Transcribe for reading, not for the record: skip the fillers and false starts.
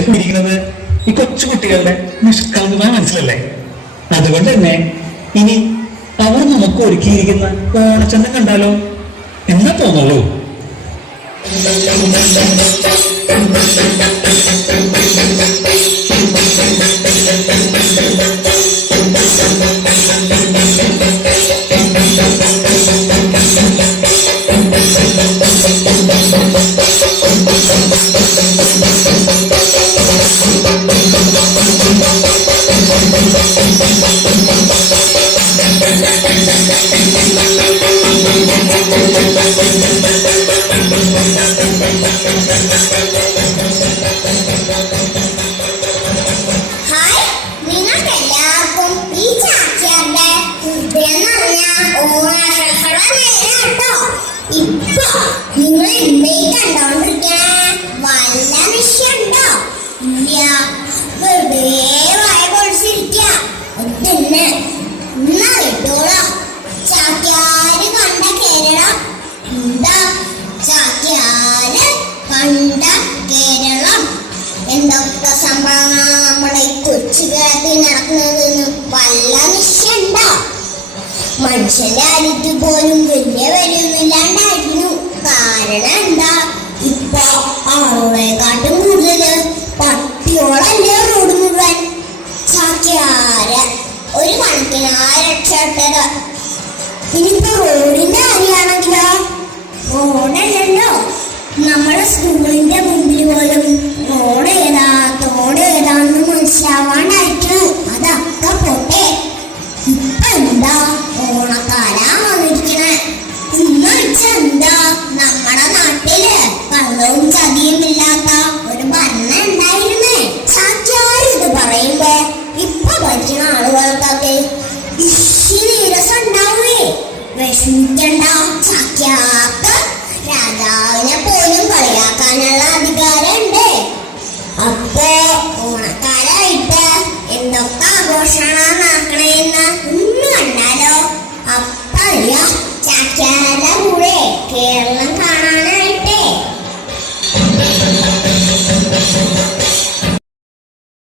ഇരിക്കുന്നത് ഈ കൊച്ചുകുട്ടികളുടെ നിഷ്കളങ്കമായ മനസ്സിലല്ലേ? അതുകൊണ്ട് തന്നെ ഇനി അവർ നമുക്ക് ഒരുക്കിയിരിക്കുന്ന ഓണച്ചന്തം കണ്ടാലോ എന്താ തോന്നുള്ളൂ? ഇപ്പൊ നിങ്ങൾ എന്നെ കണ്ടോണ്ടിരിക്കണ വല്ല വിഷയമുണ്ടോ? ഇല്ല, വെറുതെ വായ പൊളിച്ചിരിക്ക. എന്നാ കിട്ടോളാം. ചാക്യാര് കണ്ട കേരളം എന്താ? ചാക്യാര് കണ്ട കേരളം എന്തൊക്കെ സംഭവങ്ങളാണ് നമ്മുടെ ഈ കൊച്ചു കേരളത്തിൽ നടക്കുന്നതെന്ന് വല്ല നിശ്ചയുണ്ടോ? മനുഷ്യന്റെ അരിക്ക് പോലും വലിയ വിലയൊന്നുമില്ലാണ്ടായിരുന്നു. കാരണം എന്താ? ഇപ്പൊ ആളുകളെക്കാട്ടും കൂടുതല് പട്ടിയോളല്ലേ റോഡ് മുഴുവൻ. ചാക്യാര് ഒരു കണക്കിനാ രക്ഷപ്പെട്ടത്. ഇനിയിപ്പോ റോഡിന്റെ കാര്യമാണെങ്കിലോ, റോഡല്ലല്ലോ, നമ്മുടെ സ്കൂളിന്റെ മുമ്പിൽ പോലും റോഡ് ഏതാ തോട് ഏതാന്ന് മനസ്സിലാവാണ്ടായിട്ട് അതൊക്കെ പോട്ടെ. ഇപ്പൊ എന്താ ഓണക്കാലാ വന്നിരിക്കണേ. ഇന്ന് വെച്ചെന്താ നമ്മുടെ നാട്ടില് കള്ളവും ചതിയും ഇല്ലാത്ത ഒരു ഭരണം ഉണ്ടായിരുന്നേ. ചാക്യാര് ഇത് പറയുമ്പോ ഇപ്പൊ പറ്റുന്ന ആളുകൾക്കൊക്കെ നീരസം ഉണ്ടാവേ. വിഷമിക്കണ്ട, ചാക്യാർക്ക് രാജാവിനെ പോലും കളിയാക്കാനുള്ള അധികാരം ഉണ്ട്.